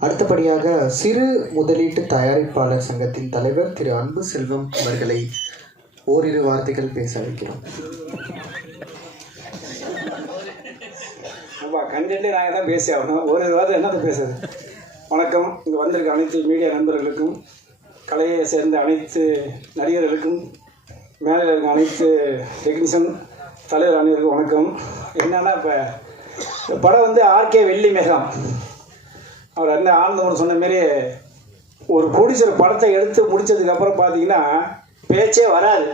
அடுத்தபடியாக சிறு முதலீட்டு தயாரிப்பாளர் சங்கத்தின் தலைவர் திரு அன்பு செல்வம் அவர்களை ஓரிரு வார்த்தைகள் பேச வைக்கிறோம். கண்டென்ட்டே நாங்கள் தான் பேசி ஆகணும். ஒரு வார்த்தை என்னத்தை பேசுறது. வணக்கம். இங்கே வந்திருக்க அனைத்து மீடியா நண்பர்களுக்கும், கலையை சேர்ந்த அனைத்து நடிகர்களுக்கும், மேலே இருக்க அனைத்து டெக்னீஷியன் தலைவர் அனைவருக்கும் வணக்கம். என்னன்னா, இப்போ படம் வந்து ஆர்கே வெள்ளி மேகம் அவர் என்ன ஆனந்தவன் சொன்ன மாரி ஒரு ப்ரொடியூசர் படத்தை எடுத்து முடித்ததுக்கப்புறம் பார்த்தீங்கன்னா பேச்சே வராது.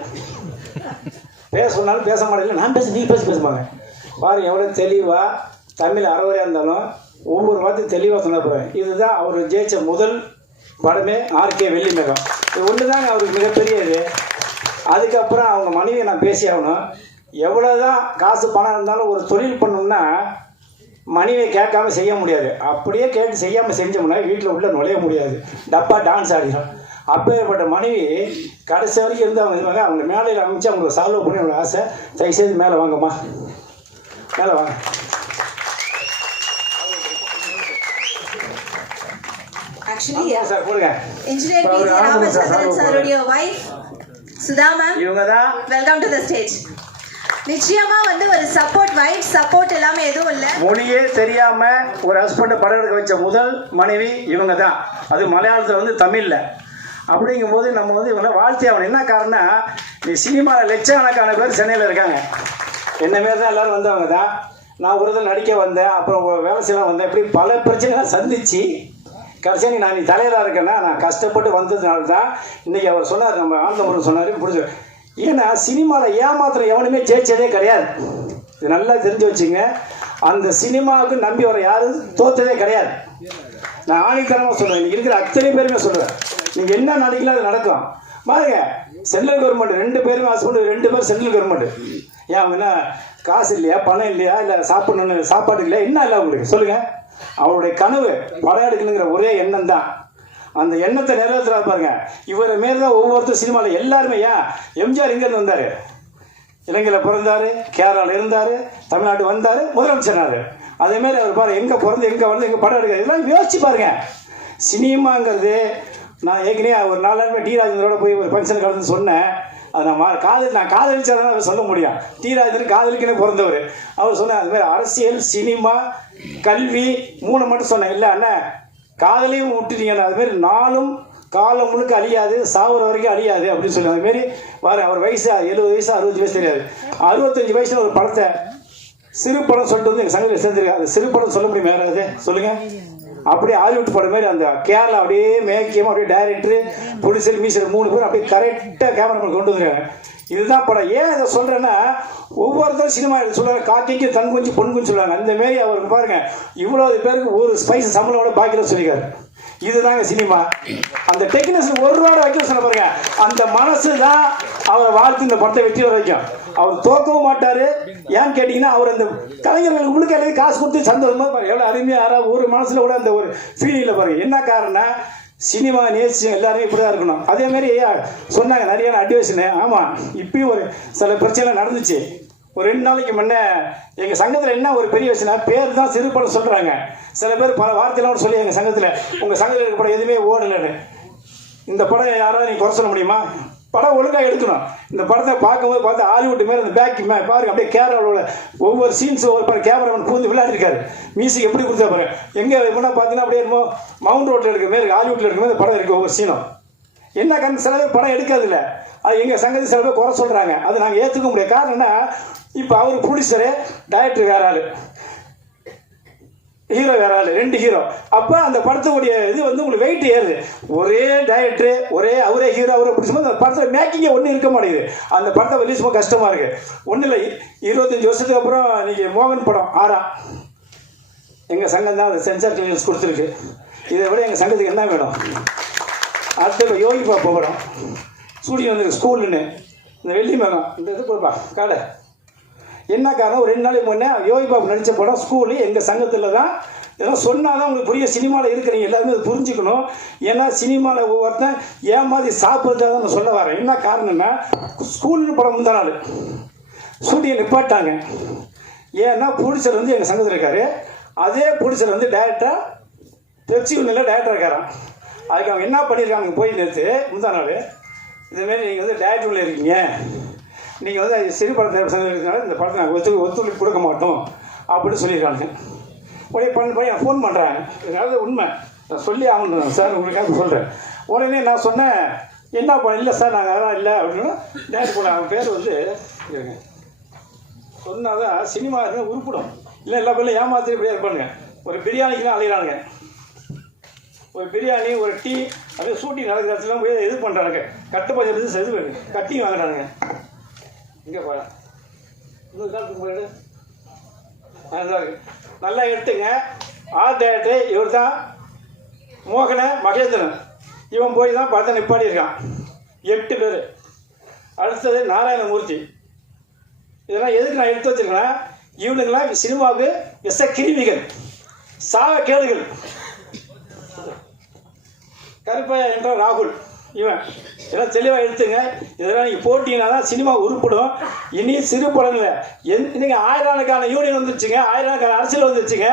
பேச சொன்னாலும் பேச மாட்டேங்க. நான் பேச நீ பேசுவாங்க பாருங்க. எவ்வளோ தெளிவாக தமிழ் அறவரையாக இருந்தாலும் ஒவ்வொரு வார்த்தையும் தெளிவாக சொன்ன போகிறேன். இதுதான் அவர் ஜெயிச்ச முதல் படமே ஆர்கே வெள்ளி மேகம். இது ஒன்று தாங்க அவருக்கு மிகப்பெரிய இது. அதுக்கப்புறம் அவங்க மனைவியை நான் பேசி ஆகணும். எவ்வளோ தான் காசு பணம் இருந்தாலும் ஒரு தொழில் பண்ணணும்னா மனைவியை கேட்காம செய்ய முடியாது. அப்படியே கேட்டு செய்யாமல் செஞ்சோம்னா வீட்டில் உள்ள நுழைய முடியாது. டப்பா டான்ஸ் ஆடிடும். அப்பேற்பட்ட மனைவி கடைசி வரைக்கும் இருந்து அவங்க அவங்க மேலையில் அமைச்சு அவங்களுக்கு சால்வ் பண்ணி அவங்களுக்கு ஆசை. தயவுசெய்து மேலே வாங்கம்மா, மேலே வாங்க. Actually, சார் போடுங்க. Engineer P.G. Ramachandran sir wife Sudha ma'am, இவங்க தான் welcome to the stage. நிச்சயமா வந்து ஒரு சப்போர்ட், வைஃப் சப்போர்ட் எல்லாமே எதுவும் இல்லை. மொழியே தெரியாம ஒரு ஹஸ்பண்டை படம் எடுக்க வச்ச முதல் மனைவி இவங்க தான். அது மலையாளத்தில் வந்து தமிழ்ல. அப்படிங்கும்போது நம்ம வந்து இவங்க வாழ்த்தி ஆகணும். என்ன காரணம், நீ சினிமாவில் லட்சக்கணக்கான பேர் சென்னையில் இருக்காங்க. என்ன மாரி தான் எல்லோரும் வந்தவங்க தான். நான் ஒரு இதில் நடிக்க வந்தேன், அப்புறம் வேலை செய்யலாம் வந்தேன். இப்படி பல பிரச்சனைலாம் சந்திச்சு கடைசியாக நான் நீ தலைவராக இருக்கேன்னா நான் கஷ்டப்பட்டு வந்ததுனால தான் இன்றைக்கி அவர் சொன்னார், நம்ம ஆனந்தமுருகன் சொன்னார் பிடிச்சி. ஏன்னா சினிமாவில் ஏமாத்திரம் எவனுமே ஜெயிச்சதே கிடையாது. இது நல்லா தெரிஞ்சு வச்சுங்க. அந்த சினிமாவுக்கு நம்பி வர யாரும் தோற்றதே கிடையாது. நான் ஆணித்தரமாக சொல்லுவேன். இன்றைக்கி இருக்கிற அத்தனை பேருமே சொல்லுவேன். நீங்கள் என்ன நடிக்கலாம் அது நடக்கும். பாருங்க, சென்ட்ரல் கவர்மெண்ட் 2 பேருமே ஹஸ்பண்ட் 2 பேர் சென்ட்ரல் கவர்மெண்ட். ஏன் அவங்க என்ன காசு இல்லையா, பணம் இல்லையா, இல்லை சாப்பிடணுன்னு சாப்பாடு இல்லையா, என்ன இல்லை உங்களுக்கு சொல்லுங்கள். அவருடைய கனவு படம் எடுக்கணுங்கிற ஒரே எண்ணம் தான். அந்த எண்ணத்தை நிறைவேற்றுறா பாருங்க. இவரை மாரி தான் ஒவ்வொருத்தரும் சினிமாவில் எல்லாருமே. ஏன் எம்ஜிஆர் இங்கேருந்து வந்தார், இலங்கையில் பிறந்தார், கேரளாவில் இருந்தார், தமிழ்நாடு வந்தார், முதலமைச்சர்னார். அதேமாரி அவர் பாருங்க, எங்கே பிறந்து எங்கே வந்து எங்கே படம் எடுக்கிறது இதெல்லாம் யோசிச்சு பாருங்க. சினிமாங்கிறது நான் ஏற்கனவே ஒரு 4 நாள் டி ராஜேந்திரோட போய் ஒரு ஃபங்க்ஷன் கலந்து சொன்னேன். அது நான் காதலிச்சாதான் அவர் சொல்ல முடியும். டி ராஜேந்திரன் காதலிக்கனே பிறந்தவர். அவர் சொன்னார், அது மாதிரி அரசியல், சினிமா, கல்வி 3 மட்டும் சொன்னேன். இல்லை அண்ணன் காதலையும் விட்டுட்டீங்கன்னா அதுமாரி 4ம் காலம் முழுக்க அழியாது, சாகுற வரைக்கும் அழியாது அப்படின்னு சொல்லி அதுமாரி பாரு. அவர் வயசு 70 வயசு 60 வயசு தெரியாது. 65 வயசுல ஒரு படத்தை சிறு படம் சொல்லிட்டு வந்து எங்கள் சங்கத்தில் சேர்ந்துருக்கு. அது சிறு படம் சொல்ல முடியுமா யாராவது சொல்லுங்கள். அப்படியே ஹாலிவுட் படம் மாதிரி அந்த கேரளா அப்படியே மேக்கியமாக அப்படியே டைரக்டரு, ப்ரொடியூசர், மியூசியர் 3 பேர் அப்படியே கரெக்டாக கேமராமேன் கொண்டு வந்துருக்காங்க. இதுதான் படம். ஏன் இதை சொல்கிறேன்னா, ஒவ்வொருத்தரும் சினிமா சொல்கிறாங்க, காக்கைக்கு தன் குஞ்சு பொன் குஞ்சு சொல்லுவாங்க. அந்தமாரி அவருக்கு பாருங்கள், இவ்வளோ பேருக்கு ஒரு ஸ்பைஸ் சம்பளோட பாக்கியில் சொல்லிக்காரு. இதுதாங்க சினிமா. அந்த டெக்னீஷியன் 1 ரூபா வைக்க சொல்ல பாருங்க. அந்த மனசு தான் அவரை வாழ்த்து இந்த படத்தை வெற்றி வர வைக்கும். அவர் தோக்கவும் மாட்டார். ஏன்னு கேட்டிங்கன்னா, அவர் அந்த கலைஞர்களுக்கு முழுக்க காசு கொடுத்து சந்தோஷமாக பாருங்க. எவ்வளோ அருமையாக ஒரு மனசில் கூட அந்த ஒரு ஃபீலிங்கில் பாருங்க. என்ன காரணம், சினிமா நேசிச்சு எல்லாருமே இப்படி தான் இருக்கணும். அதேமாரி சொன்னாங்க நிறைய அட்வைஸ்னு. ஆமாம், இப்பயும் ஒரு சில பிரச்சனை நடந்துச்சு. ஒரு 2 நாளைக்கு முன்னே எங்கள் சங்கத்தில் என்ன ஒரு பெரிய விஷயம், பேர் தான் சிறு படம் சொல்கிறாங்க. சில பேர் பல வார்த்தையெல்லாம் சொல்லி எங்கள் சங்கத்தில், உங்கள் சங்கத்தில் இருக்க படம் எதுவுமே ஓடலைன்னு. இந்த படம் யாராவது நீங்கள் குறை சொல்ல முடியுமா? படம் ஒழுங்காக எடுக்கணும். இந்த படத்தை பார்க்கும்போது பார்த்து ஹாலிவுட் மாரி அந்த பேக் பாருங்க, அப்படியே கேரளாவில் ஒவ்வொரு சீன்ஸ் ஒவ்வொரு கேமராமேன் பூந்து விளையாடிருக்காரு. மியூசிக் எப்படி கொடுத்தா பாருங்க. எங்கே எப்படின்னா பார்த்தீங்கன்னா அப்படியே என்னமோ மவுண்ட் ரோட்டில் இருக்க மாரி, ஹாலிவுட்டில் இருக்க மாதிரி படம் இருக்குது ஒவ்வொரு சீனும். என்ன கணக்கு சில பேர் படம் எடுக்காதில்ல, அது எங்கள் சங்கத்தில் சில பேர் குறை சொல்கிறாங்க. அது நாங்கள் ஏற்றுக்க முடியாது. காரணம் என்ன, இப்போ அவர் ப்ரொடியூசரு, டைரக்டர் வேற ஆள், ஹீரோ வேற ஆள், 2 ஹீரோ. அப்போ அந்த படத்துடைய இது வந்து உங்களுக்கு வெயிட் ஏறுது. ஒரே டைரக்டரு, அவரே ஹீரோ, அவரே பிடிச்சும்போது அந்த படத்தில் மேக்கிங்கே ஒன்றும் இருக்க மாட்டேங்குது. அந்த படத்தை ரிலீஸ் பண்ண கஷ்டமாக இருக்குது. ஒன்றும் இல்லை, 25 வருஷத்துக்கு அப்புறம் நீங்கள் மோகன் படம் 6 எங்கள் சங்கம் தான் அந்த சென்சார் கிளியரன்ஸ் கொடுத்துருக்கு. இதை விட எங்கள் சங்கத்துக்கு என்ன வேணும்? அடுத்த யோகி பாப்பா படம் ஸ்டூடியோ வந்து ஸ்கூலுன்னு இந்த வெள்ளி மேகம் இந்த இது போப்பா காலை. என்ன காரணம், ஒரு 2 நாளைக்கு முன்னே யோகி பாபு நடித்த படம் ஸ்கூலு எங்கள் சங்கத்தில் தான். இதெல்லாம் சொன்னால் தான் உங்களுக்கு புரிய. சினிமாவில் இருக்கிறீங்க எல்லாருமே அதை புரிஞ்சுக்கணும். ஏன்னா சினிமாவில் ஒவ்வொருத்தன் ஏமாதி சாப்பிட்றதா தான் நான் சொல்ல வரேன். என்ன காரணம்னா, ஸ்கூல்னு படம் முந்தா நாள் ஸ்டூடியோ நிப்பாட்டாங்க. ஏன்னா ப்ரொடியூசர் வந்து எங்கள் சங்கத்தில் இருக்கார். அதே ப்ரொடியூசர் வந்து டைரக்டாக பெப்சி யூனியனில் டைரக்டர் இருக்காரான். அதுக்கு அவங்க என்ன பண்ணியிருக்காங்க போய் நேற்று முந்தா நாள், இதுமாரி நீங்கள் வந்து டைரக்டரில் இருக்கீங்க, நீங்கள் வந்து சிறு படத்தை இருக்கிறதுனால இந்த படத்தை நாங்கள் ஒத்துழைப்பு கொடுக்க மாட்டோம் அப்படின்னு சொல்லியிருக்காங்க. உடனே பண்ணி ஃபோன் பண்ணுறாங்க. இதனால உண்மை நான் சொல்லி ஆகணும் சார், உங்களுக்காக சொல்கிறேன். உடனே நான் சொன்னேன், என்ன பண்ண இல்லை சார் நாங்கள் அதெல்லாம் இல்லை அப்படின்னு டேரக்டர் போன. அவன் பேர் வந்து சொன்னால் தான் சினிமா உருப்பிடும். இல்லை எல்லா பேரும் ஏமாத்திரி இப்படியே இருப்பானுங்க. ஒரு பிரியாணிக்கு தான் அலையிறானுங்க. ஒரு பிரியாணி ஒரு டீ அப்படியே ஷூட்டிங் நடக்கிற இடத்துலாம் போய் இது பண்ணுறானுங்க. கட்டுப்பாடு எடுத்து இது கட்டி வாங்குறானுங்க. இங்கே போய் இன்னொரு காலத்துக்கு போயிடு அதுதான் நல்லா எடுத்துங்க. ஆர்ட் டைரக்டர் இவர் தான் மோகன மகேந்திரன். இவன் போய் தான் பார்த்தா நிப்பாடியிருக்கான். 8 பேர். அடுத்தது நாராயணமூர்த்தி. இதெல்லாம் எதுக்கு நான் எடுத்து வச்சிருக்கேன்னா, இவனுங்களாம் சினிமாவுக்கு கிருமிகள், சாக கேடுகள். கருப்பையா என்ற ராகுல் இவன் இதெல்லாம் தெளிவாக எடுத்துங்க. இதெல்லாம் நீங்கள் போட்டிங்கன்னா தான் சினிமா உருப்பிடும். இனி சிறு படங்களை இன்னைக்கு ஆயிரக்கணக்கான யூனியன் வந்துருச்சுங்க, ஆயிரக்கணக்கான அரசியல் வந்துருச்சுங்க.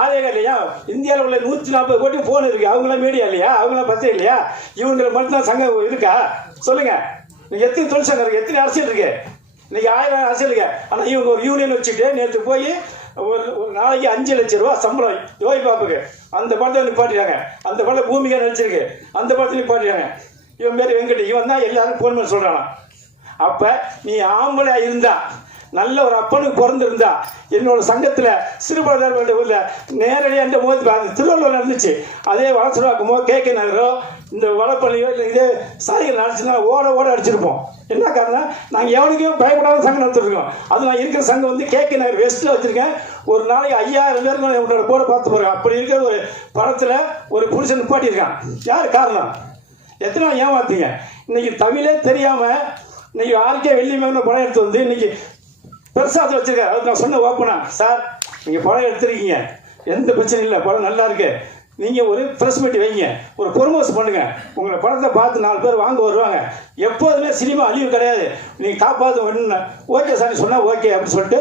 ஆதேக இல்லையா, இந்தியாவில் உள்ள 140 கோடி ஃபோன் இருக்குது. அவங்களாம் மீடியா இல்லையா, அவங்களாம் பற்றி இல்லையா, இவங்களை மட்டும்தான் சங்கம் இருக்கா சொல்லுங்கள். நீங்கள் எத்தனை தொழிற்சங்கம் இருக்குது, எத்தனை அரசியல் இருக்குது? இன்னைக்கு 1000 அரசியல் இருக்கு. ஆனால் இவங்க ஒரு யூனியன் வச்சுட்டு நேற்று போய் ஒரு நாளைக்கு 5 லட்சம் ரூபா சம்பளம் யோகி பாப்புக்கு. அந்த படத்தை நிப்பாட்டிட்டாங்க. அந்த படம் பூமிகா நடிச்சிருக்கு, அந்த படத்தை நிப்பாட்டிட்டாங்க. இவன் பேர் வெங்கட். இவன் தான் எல்லாரும் ஃபோன் பண்ணி சொல்கிறான். அப்போ நீ ஆம்பளை இருந்தா, நல்ல ஒரு அப்பனுக்கு பிறந்திருந்தா, என்னோட சங்கத்தில் சிறுபான்மையினர் ஊரில் நேரடியாக இந்த மோதி திருவள்ளுவர் நடந்துச்சு. அதே வளசலாக்குமோ கேகே நகரோ இந்த வடப்பள்ளியோ இல்லை இதே சாரிகள் நடச்சுன்னா ஓட அடிச்சிருப்போம். என்ன காரணம், நாங்கள் எவனுக்கும் பயப்படாத சங்கம் நடத்திருக்கோம். அது நான் இருக்கிற சங்கம் வந்து கேகே நகர் வெஸ்ட்டில் வச்சுருக்கேன். ஒரு நாளைக்கு 5000 பேருக்கு உன்னோட போட பார்த்து போகிறேன். அப்படி இருக்கிற ஒரு படத்தில் ஒரு புருஷன் நிப்பாட்டியிருக்கான். யார் காரணம்? எத்தனை நாள் ஏமாத்தீங்க? இன்னைக்கு தமிழே தெரியாமல் இன்னைக்கு ஆர்கே வெள்ளிமேகன படம் எடுத்து வந்து இன்னைக்கு பெருசாக வச்சுருக்காரு. அதுக்கு நான் சொன்ன ஓப்பனா, சார் நீங்கள் படம் எடுத்துருக்கீங்க, எந்த பிரச்சனையும் இல்லை, படம் நல்லா இருக்கு, நீங்கள் ஒரு ப்ரெஸ் மீட் வைங்க, ஒரு ப்ரொமோஸ் பண்ணுங்கள், உங்களை படத்தை பார்த்து 4 பேர் வாங்க வருவாங்க. எப்போதுமே சினிமா அழிவு கிடையாது, நீங்கள் காப்பாற்ற வேணும்னு ஓகே சார் சொன்னால் ஓகே அப்படின்னு சொல்லிட்டு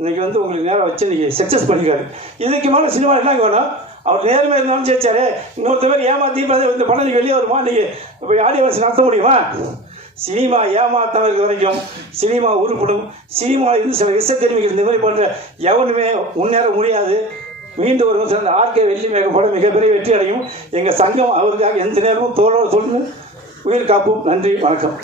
இன்றைக்கி வந்து உங்களுக்கு நேரம் வச்சு இன்றைக்கி சக்ஸஸ் பண்ணிக்காரு. இதுக்கு மேலே சினிமா என்ன வேணும்? அவர் நேர்மை இருந்தாலும் ஜெயிச்சாரு. இன்னொருத்தவர் ஏமாற்றி இந்த படம் நீங்கள் வெளியே வருமா, நீங்கள் போய் ஆடியன்ஸ் நடத்த முடியுமா? சினிமா ஏமாத்தவர்கள் வரைக்கும் சினிமா உருப்படும். சினிமா இருந்து சில விஷத்தெரிமைகள் இந்த மாதிரி பண்ணுற எவனுமே முன்னேற முடியாது. மீண்டும் ஒரு சிறந்த ஆர்கே வெள்ளிமேகன் படம் மிகப்பெரிய வெற்றி அடையும். எங்கள் சங்கம் அவருக்காக எந்த நேரமும் தோளோடு சொல்லு உயிர் காப்போம். நன்றி, வணக்கம்.